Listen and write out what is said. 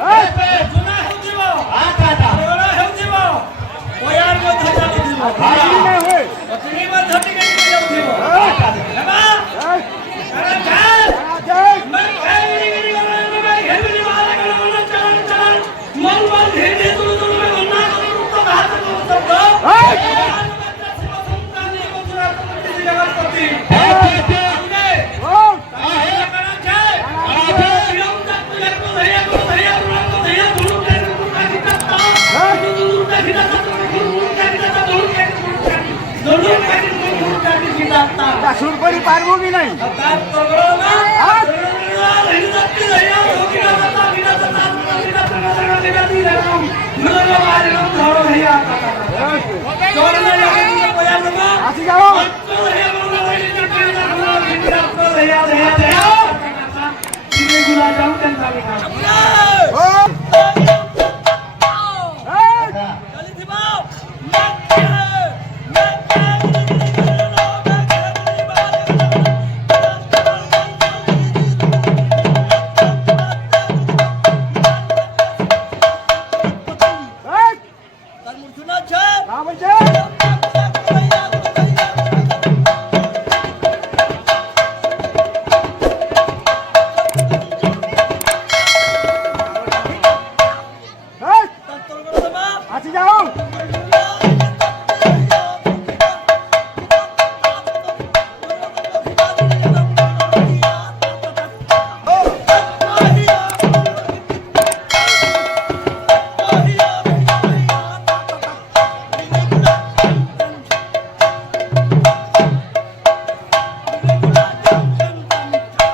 जुना हेउथिबो रोड़ा हेउथिबो ओयार मध्य चालुथिबो अतिनी मध्य टिके जाउथिबो हेबा अरे जा मैं हेबिनी मैं हेबिनी वाला गण चल चल मन मन धीरे दुरु दुरु में अन्ना तो बात को शब्द जगतपति শুরু করি পারবো কি নাই আসি যাও गुला जाऊन त्यांचा